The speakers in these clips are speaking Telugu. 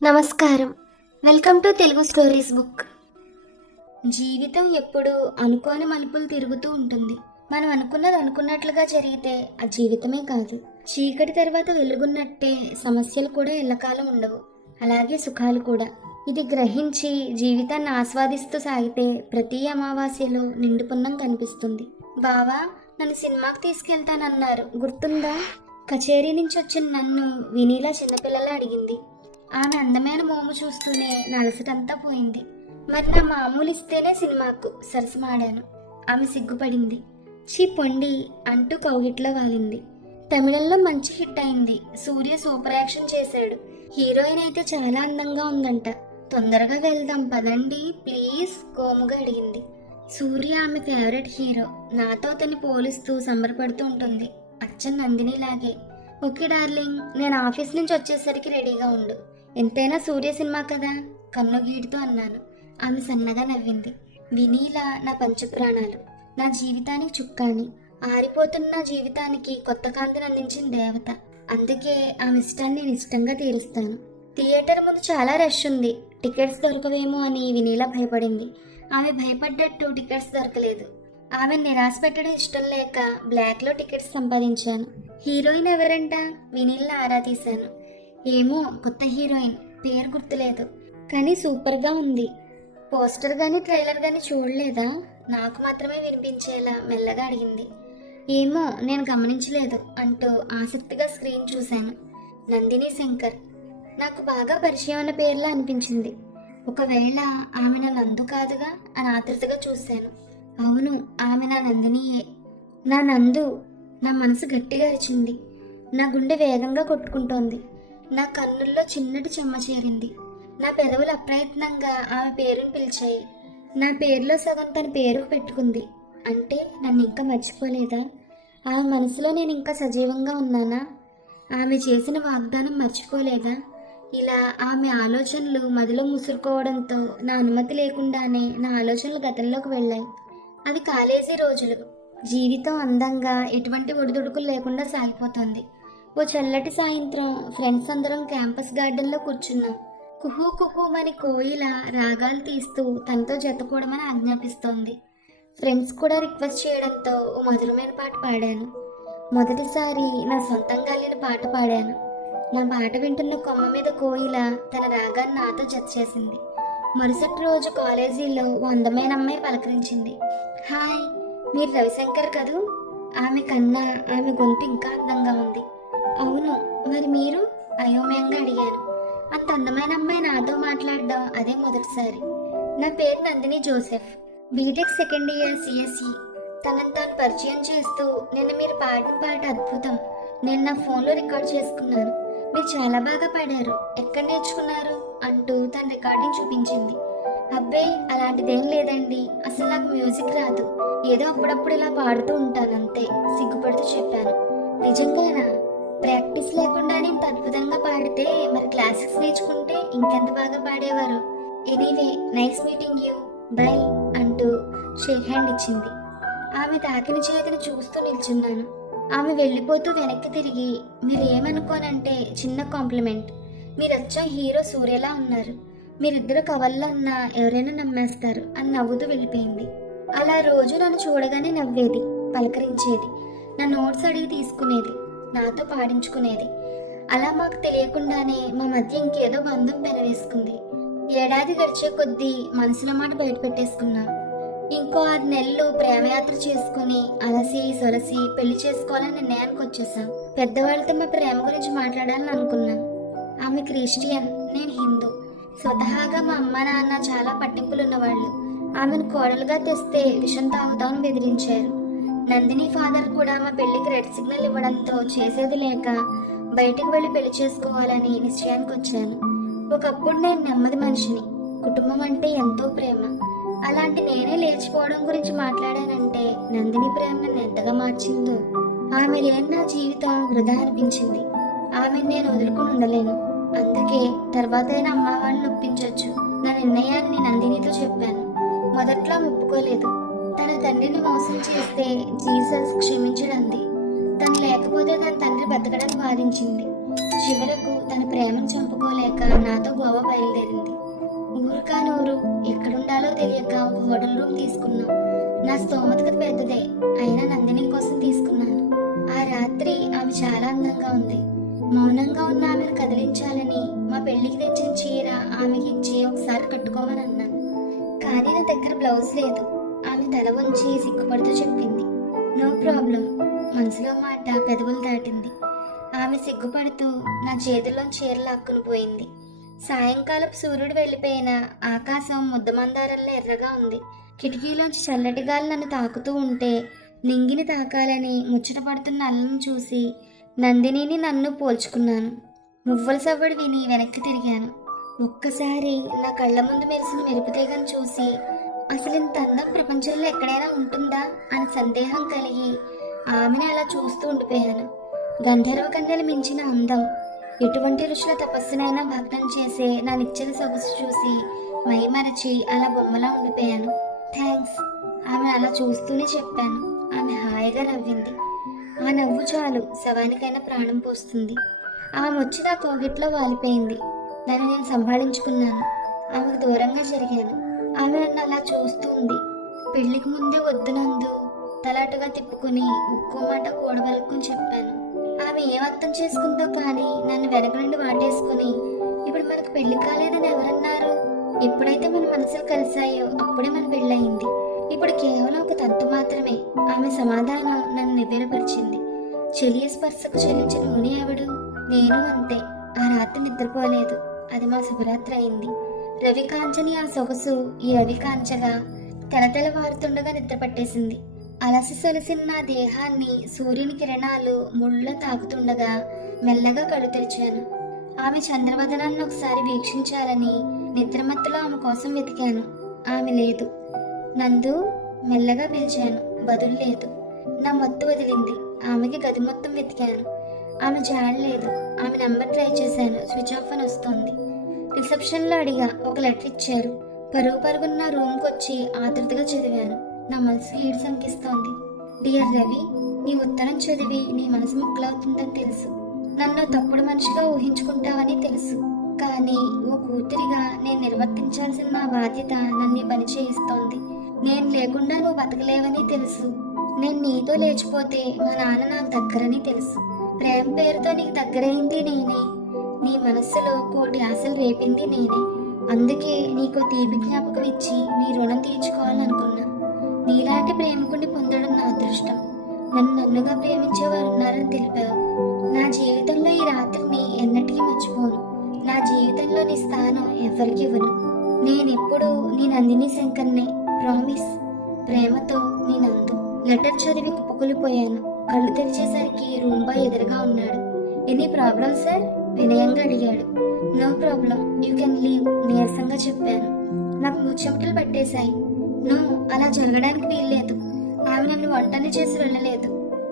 నమస్కారం. Welcome to Telugu stories book. జీవితం ఎప్పుడు అనుకోని మలుపులు తిరుగుతూ ఉంటుంది. మనం అనుకున్నది అనుకున్నట్లుగా జరిగితే ఆ జీవితమే కాదు. చీకటి తర్వాత వెలుగున్నట్టే సమస్యలు కూడా ఎల్లకాలం ఉండవు, అలాగే సుఖాలు కూడా. ఇది గ్రహించి జీవితాన్ని ఆస్వాదిస్తూ సాగితే ప్రతి అమావాస్యలో నిండు పున్నం కనిపిస్తుంది. బావా, నన్ను సినిమాకి తీసుకెళ్తానన్నారు, గుర్తుందా? కచేరీ నుంచి వచ్చిన నన్ను వినీలా చిన్నపిల్లలా అడిగింది. ఆమె అందమైన మోము చూస్తూనే నా అలసటంతా పోయింది. మరి నా మామూలు ఇస్తేనే సినిమాకు సరసమాడాను. ఆమె సిగ్గుపడింది. చీ పొండి అంటూ కౌగిట్లో వాలింది. తమిళంలో మంచి హిట్ అయింది. సూర్య సూపర్ యాక్షన్ చేశాడు. హీరోయిన్ అయితే చాలా అందంగా ఉందంట. తొందరగా వెళ్దాం పదండి ప్లీజ్, కోముగా అడిగింది. సూర్య ఆమె ఫేవరెట్ హీరో. నాతో అతన్ని పోలిస్తూ సంబరపడుతూ ఉంటుంది, అచ్చన్ నందినిలాగే. ఓకే డార్లింగ్, నేను ఆఫీస్ నుంచి వచ్చేసరికి రెడీగా ఉండు. ఎంతైనా సూర్య సినిమా కదా, కన్ను గీడుతూ అన్నాను. ఆమె సన్నగా నవ్వింది. వినీల నా పంచప్రాణాలు, నా జీవితానికి చుక్కాని. ఆరిపోతున్న నా జీవితానికి కొత్త కాంతిని అందించిన దేవత. అందుకే ఆమె ఇష్టాన్ని నేను ఇష్టంగా తీరుస్తాను. థియేటర్ ముందు చాలా రష్ ఉంది. టికెట్స్ దొరకవేమో అని వినీల భయపడింది. ఆమె భయపడ్డట్టు టికెట్స్ దొరకలేదు. ఆమె నిరాశ పెట్టడం ఇష్టం లేక బ్లాక్లో టికెట్స్ సంపాదించాను. హీరోయిన్ ఎవరంట? వినీల్ని ఆరా తీశాను. ఏమో, కొత్త హీరోయిన్, పేరు గుర్తులేదు, కానీ సూపర్గా ఉంది. పోస్టర్ కానీ ట్రైలర్ కానీ చూడలేదా? నాకు మాత్రమే వినిపించేలా మెల్లగా అడిగింది. ఏమో, నేను గమనించలేదు అంటూ ఆసక్తిగా స్క్రీన్ చూశాను. నందిని శంకర్ నాకు బాగా పరిచయం అన్న పేర్లా అనిపించింది. ఒకవేళ ఆమె నా నందు కాదుగా అని ఆతృతగా చూశాను. అవును, ఆమె నా నందినియే. నా నందు. నా మనసు గట్టిగా అరిచింది. నా గుండె వేగంగా కొట్టుకుంటోంది. నా కన్నుల్లో చిన్నటి చెమ్మ చేరింది. నా పెదవులు అప్రయత్నంగా ఆమె పేరును పిలిచాయి. నా పేరులో సగం తన పేరు పెట్టుకుంది. అంటే నన్ను ఇంకా మర్చిపోలేదా? ఆమె మనసులో నేను ఇంకా సజీవంగా ఉన్నానా? ఆమె చేసిన వాగ్దానం మర్చిపోలేదా? ఇలా ఆమె ఆలోచనలు మదిలో ముసురుకోవడంతో నా అనుమతి లేకుండానే నా ఆలోచనలు గతంలోకి వెళ్ళాయి. అది కాలేజీ రోజులు. జీవితం అందంగా ఎటువంటి ఒడిదుడుకులు లేకుండా సాగిపోతుంది. ఓ చల్లటి సాయంత్రం ఫ్రెండ్స్ అందరం క్యాంపస్ గార్డెన్లో కూర్చున్నాం. కుహూ కుహూమని కోయిల రాగాలు తీస్తూ తనతో జతకూడమని ఆజ్ఞాపిస్తోంది. ఫ్రెండ్స్ కూడా రిక్వెస్ట్ చేయడంతో ఓ మధురమైన పాట పాడాను. మొదటిసారి నా సొంతంగా అల్లిన పాట పాడాను. నా పాట వింటున్న కొమ్మ మీద కోయిల తన రాగాన్ని నాతో జత చేసింది. మరుసటి రోజు కాలేజీలో ఓ అందమైన అమ్మాయి పలకరించింది. హాయ్, మీరు రవిశంకర్ కదూ? ఆమె కన్నా ఆమె గొంతు ఇంకా అందంగా ఉంది. అవును, మరి మీరు? అయోమయంగా అడిగాను. అంత అందమైన అమ్మాయి నాతో మాట్లాడడం అదే మొదటిసారి. నా పేరు Nandini Joseph, BTech second year CSE. తనను తాను పరిచయం చేస్తూ, నిన్న మీరు పాడిన పాట అద్భుతం, నేను నా ఫోన్లో రికార్డ్ చేసుకున్నాను. మీరు చాలా బాగా పాడారు, ఎక్కడ నేర్చుకున్నారు అంటూ తన రికార్డింగ్ చూపించింది. అబ్బే, అలాంటిదేం లేదండి, అసలు నాకు మ్యూజిక్ రాదు, ఏదో అప్పుడప్పుడు ఇలా పాడుతూ ఉంటాను అంతే, సిగ్గుపడుతూ చెప్పాను. నిజంగానా? ప్రాక్టీస్ లేకుండానే ఇంత అద్భుతంగా పాడితే మరి క్లాసిక్స్ నేర్చుకుంటే ఇంకెంత బాగా పాడేవారు. Anyway, nice meeting you, by అంటూ షేక్ హ్యాండ్ ఇచ్చింది. ఆమె తాకిన చేతిని చూస్తూ నిల్చున్నాను. ఆమె వెళ్ళిపోతూ వెనక్కి తిరిగి, మీరేమనుకోనంటే చిన్న కాంప్లిమెంట్, మీరొచ్చా హీరో సూర్యలా ఉన్నారు, మీరిద్దరు కవల్లన్నా ఎవరైనా నమ్మేస్తారు అని నవ్వుతూ వెళ్ళిపోయింది. అలా రోజు నన్ను చూడగానే నవ్వేది, పలకరించేది, నా నోట్స్ అడిగి తీసుకునేది, నాతో పాడించుకునేది. అలా మాకు తెలియకుండానే మా మధ్య ఇంకేదో బంధం పెనవేసుకుంది. ఏడాది గడిచే కొద్దీ మనసులో మాట బయట పెట్టేసుకున్నాం. ఇంకో 6 నెలలు ప్రేమయాత్ర చేసుకుని అలసి సొలసి పెళ్లి చేసుకోవాలని నిర్ణయానికి వచ్చేసాం. పెద్దవాళ్ళతో మా ప్రేమ గురించి మాట్లాడాలని అనుకున్నాం. ఆమె క్రిస్టియన్, నేను హిందూ. స్వతహాగా మా అమ్మ నాన్న చాలా పట్టింపులున్నవాళ్ళు. ఆమెను కోడలుగా తెస్తే విషం తాగుతామని బెదిరించారు. నందిని ఫాదర్ కూడా మా పెళ్లికి రెడ్ సిగ్నల్ ఇవ్వడంతో చేసేది లేక బయటికి వెళ్ళి పెళ్లి చేసుకోవాలని నిశ్చయానికి వచ్చాను. ఒకప్పుడు నేను నెమ్మది మనిషిని, కుటుంబం అంటే ఎంతో ప్రేమ. అలాంటి నేనే లేచిపోవడం గురించి మాట్లాడానంటే నందిని ప్రేమ నన్ను ఎంతగా మార్చిందో. ఆమె లేని నా జీవితం వృధా అనిపించింది. ఆమెను నేను వదులుకుని ఉండలేను. అందుకే తర్వాత అయినా అమ్మ వాళ్ళని ఒప్పించవచ్చు. నా నిర్ణయాన్ని నందినితో చెప్పాను. మొదట్లో ఒప్పుకోలేదు. తన తండ్రిని మోసం చేస్తే జీసస్ క్షమించడంది. తను లేకపోతే తన తండ్రి బతకడానికి వాదించింది. చివరకు తన ప్రేమను చంపుకోలేక నాతో గోవా బయలుదేరింది. ఊరు కానూరు ఎక్కడుండాలో తెలియక ఒక హోటల్ రూమ్ తీసుకున్నాం. నా స్తోమతకు పెద్దదే అయినా నందిని కోసం తీసుకున్నాను. ఆ రాత్రి ఆమె చాలా అందంగా ఉంది. మౌనంగా ఉన్న ఆమెను కదిలించాలని మా పెళ్లికి తెచ్చిన చీర ఆమెకి ఇచ్చి ఒకసారి కట్టుకోమని అన్నాను. కానీ నా దగ్గర బ్లౌజ్ లేదు. ఆమె తల వంచి సిగ్గుపడుతూ చెప్పింది, నో ప్రాబ్లం. మనసులో మాట పెదవులు దాటింది. ఆమె సిగ్గుపడుతూ నా చేతుల్లో చీర లాక్కుని పోయింది. సాయంకాలపు సూర్యుడు వెళ్ళిపోయిన ఆకాశం ముద్దమందారంలో ఎర్రగా ఉంది. కిటికీలోంచి చల్లటి గాలి నన్ను తాకుతూ ఉంటే నింగిని తాకాలని ముచ్చట పడుతున్న అల్లను చూసి నందినిని నన్ను పోల్చుకున్నాను. మువ్వల సవ్వడి విని వెనక్కి తిరిగాను. ఒక్కసారి నా కళ్ళ ముందు మెరిసిన మెరుపుతీగను చూసి అసలు ఇంత అందం ప్రపంచంలో ఎక్కడైనా ఉంటుందా అని సందేహం కలిగి ఆమెను అలా చూస్తూ ఉండిపోయాను. గంధర్వ కన్యలు మించిన అందం, ఎటువంటి ఋషుల తపస్సునైనా భగ్నం చేసే నా నిశ్చల సొగసు చూసి మైమరచి అలా బొమ్మలా ఉండిపోయాను. థ్యాంక్స్, ఆమె అలా చూస్తూనే చెప్పాను. ఆమె హాయిగా నవ్వింది. ఆ నవ్వు చాలు శవానికైనా ప్రాణం పోస్తుంది. ఆమె వచ్చి నా కోగిట్లో వాలిపోయింది. నన్ను నేను సంభాళించుకున్నాను. ఆమెకు దూరంగా జరిగాను. ఆమె నన్ను అలా చూస్తూ ఉంది. పెళ్లికి ముందే వద్దు నందు, తలాటుగా తిప్పుకుని ఒక్కో మాట కూడబెలుక్కుని చెప్పాను. ఆమె ఏం అర్థం చేసుకుందో కానీ నన్ను వెనక నుండి వాటేసుకుని, ఇప్పుడు మనకు పెళ్లి కాలేదని ఎవరన్నారు? ఎప్పుడైతే మన మనసులు కలిసాయో అప్పుడే మన పెళ్ళయింది. ఇప్పుడు కేవలం ఒక తంతు మాత్రమే. ఆమె సమాధానం నన్ను నివ్వెరపరిచింది. చెలియ స్పర్శకు చెల్లించిన ముని ఎవడు? నేను అంతే. ఆ రాత్రి నిద్రపోలేదు. అది మా శుభరాత్రి అయింది. రవి కాంచని ఆ సొగసు ఈ రవి కాంచగా తెలతెలవారుతుండగా నిద్ర పట్టేసింది. అలసి సొలసిన నా దేహాన్ని సూర్యుని కిరణాలు ముళ్ళ తాకుతుండగా మెల్లగా కళ్ళు తెరిచాను. ఆమె చంద్రవదనాన్ని ఒకసారి వీక్షించాలని నిద్రమత్తులో ఆమె కోసం వెతికాను. ఆమె లేదు. నందు, మెల్లగా పిలిచాను. బదులు లేదు. నా మత్తు వదిలింది. ఆమెకి గది మొత్తం వెతికాను. ఆమె జాడలేదు. ఆమె నంబర్ ట్రై చేశాను. స్విచ్ ఆఫ్ అని వస్తోంది. రిసెప్షన్లో అడిగా. ఒక లెటర్ ఇచ్చారు. పరుగున నా రూమ్కి వచ్చి ఆతృతగా చదివాను. నా మనసు ఏడు సంకిస్తోంది. డియర్ రవి, నీ ఉత్తరం చదివి నీ మనసు ముక్కలవుతుందని తెలుసు. నన్ను తప్పుడు మనిషిగా ఊహించుకుంటావని తెలుసు. కానీ ఓ కూతురిగా నేను నిర్వర్తించాల్సిన నా బాధ్యత నన్ను పని చేయిస్తోంది. నేను లేకుండా నువ్వు బతకలేవని తెలుసు. నేను నీతో లేచిపోతే మా నాన్న నాకు దగ్గరని తెలుసు. ప్రేమ పేరుతో నీకు దగ్గరైంది నేనే. నీ మనస్సులో కోటి ఆశలు రేపింది నేనే. అందుకే నీకు తీపి జ్ఞాపకం ఇచ్చి నీ రుణం తీర్చుకోవాలనుకున్నా. నీలాంటి ప్రేమికుడిని పొందడం నా అదృష్టం. నన్నుగా ప్రేమించేవారు ఉన్నారని తెలిపావు. నా జీవితంలో ఈ రాత్రిని ఎన్నటికీ మర్చిపోను. నా జీవితంలో నీ స్థానం ఎవరికి ఇవ్వను. నేనెప్పుడు నీ నందిని శంకర్నే. ప్రామిస్. ప్రేమతో నీ నందు. లెటర్ చదివి కుప్పకూలిపోయాను. కళ్ళు తెరిచేసరికి రూమ్ బాయ్ ఎదురుగా ఉన్నాడు. Any problem sir? వినయంగా అడిగాడు. No problem, you can leave, నీరసంగా చెప్పాను. నాకు ముచ్చెమటలు పట్టేశాయి. నో, అలా జరగడానికి వీల్లేదు. ఆమె నన్ను వంటని చేసి వెళ్ళలేదు.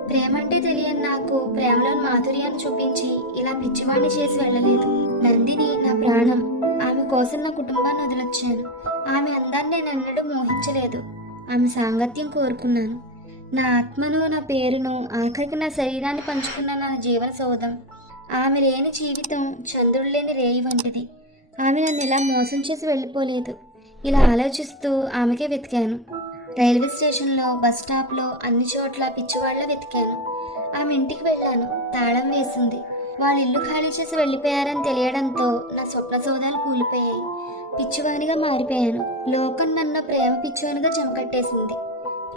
ప్రేమ అంటే తెలియని నాకు ప్రేమలోని మాధుర్యాన్ని చూపించి ఇలా పిచ్చివాణ్ణి చేసి వెళ్ళలేదు. నందిని నా ప్రాణం. ఆమె కోసం నా కుటుంబాన్ని వదిలొచ్చాను. ఆమె అందాన్ని నేను ఎన్నడూ మోహించలేదు. ఆమె సాంగత్యం కోరుకున్నాను. నా ఆత్మను, నా పేరును, ఆఖరికి నా శరీరాన్ని పంచుకున్న నా జీవన సౌధం. ఆమె లేని జీవితం చంద్రుడు లేని రేయి వంటిది. ఆమె నన్ను ఇలా మోసం చేసి వెళ్ళిపోలేదు. ఇలా ఆలోచిస్తూ ఆమెకే వెతికాను. రైల్వే స్టేషన్లో, బస్ స్టాప్లో, అన్ని చోట్ల పిచ్చివాళ్ళ వెతికాను. ఆమె ఇంటికి వెళ్ళాను. తాళం వేసింది. వాళ్ళ ఇల్లు ఖాళీ చేసి వెళ్ళిపోయారని తెలియడంతో నా స్వప్న సౌధాలు కూలిపోయాయి. పిచ్చివానిగా మారిపోయాను. లోకం నన్ను ప్రేమ పిచ్చివానిగా చెమకట్టేసింది.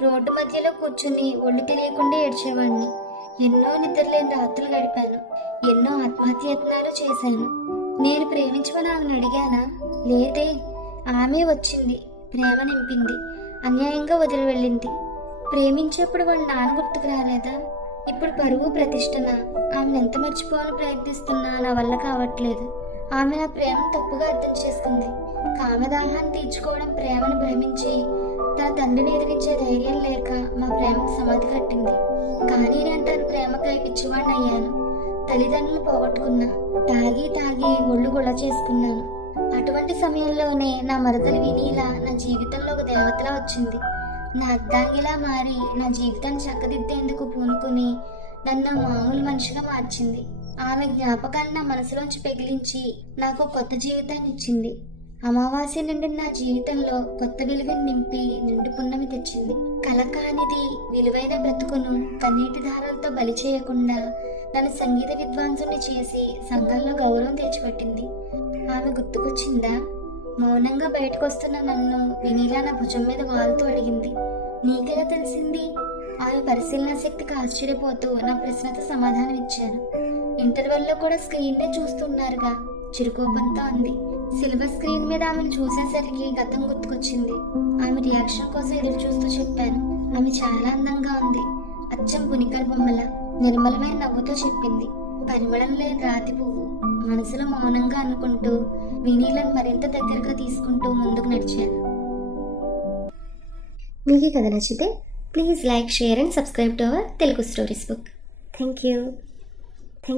రోడ్డు మధ్యలో కూర్చుని ఒళ్ళు తెలియకుండా ఏడ్చేవాడిని. ఎన్నో నిద్రలేని రాత్రులు గడిపాను. ఎన్నో ఆత్మహత్యత్నాలు చేశాను. నేను ప్రేమించమని ఆమెను అడిగానా? లేదే. ఆమె వచ్చింది, ప్రేమ నింపింది, అన్యాయంగా వదిలి వెళ్ళింది. ప్రేమించేప్పుడు వాళ్ళ నాన్న గుర్తుకు రాలేదా? ఇప్పుడు పరువు ప్రతిష్టన. ఆమెను ఎంత మర్చిపోవాలని ప్రయత్నిస్తున్నా నా వల్ల కావట్లేదు. ఆమె నా ప్రేమను తప్పుగా అర్థం చేసుకుంది. కామదాహాన్ని తీర్చుకోవడం ప్రేమను భ్రమించి తన తండ్రిని ఎదిరించే ధైర్యం లేక మా ప్రేమకు సమాధి కట్టింది. కానీ నేను తన ప్రేమకై పిచ్చివాడిని అయ్యాను. తల్లిదండ్రులు పోగొట్టుకున్నా. తాగి ఒళ్ళు గుళ్ళ చేసుకున్నాను. అటువంటి సమయంలోనే నా మరదలు వినీల నా జీవితంలో ఒక దేవతలా వచ్చింది. నా అద్దాంగిలా మారి నా జీవితాన్ని చక్కదిద్దేందుకు పూనుకుని నన్ను మామూలు మనిషిగా మార్చింది. ఆమె జ్ఞాపకాన్ని నా మనసులోంచి పెగిలించి నాకు కొత్త జీవితాన్ని ఇచ్చింది. అమావాస్య నిండిన నా జీవితంలో కొత్త వెలుగుని నింపి నిండు పున్నమి తెచ్చింది. కల కానిది విలువైన బ్రతుకును కన్నీటి ధారలతో బలి చేయకుండా నన్ను సంగీత విద్వాంసుని చేసి సంఘంలో గౌరవం తెచ్చిపెట్టింది. ఆమె గుర్తుకొచ్చిందా? మౌనంగా బయటకొస్తున్న నన్ను వినీలా నా భుజం మీద వాలుతూ అడిగింది, నీకెలా తెలిసింది? ఆమె పరిశీలన శక్తికి ఆశ్చర్యపోతూ నా ప్రశ్నతో సమాధానం ఇచ్చాను. ఇంటర్వెల్లో కూడా స్క్రీన్నే చూస్తున్నారుగా, చిరుకోపంతో అంది. సిల్వర్ స్క్రీన్ మీద ఆమెను చూసేసరికి గతం గుర్తుకొచ్చింది. ఆమె రియాక్షన్ కోసం ఎదురు చూస్తూ చెప్పాను, ఆమె చాలా అందంగా ఉంది, అచ్చం పునికల్ బొమ్మల. నిర్మలమైన నవ్వుతో చెప్పింది, పరిమళం లేని రాతి పువ్వు. మనసులో మౌనంగా అనుకుంటూ వినీలను మరింత దగ్గరగా తీసుకుంటూ ముందుకు నడిచాను. మీకు ఈ కథ నచ్చితే please like, share and subscribe to our Telugu stories book. Thank you.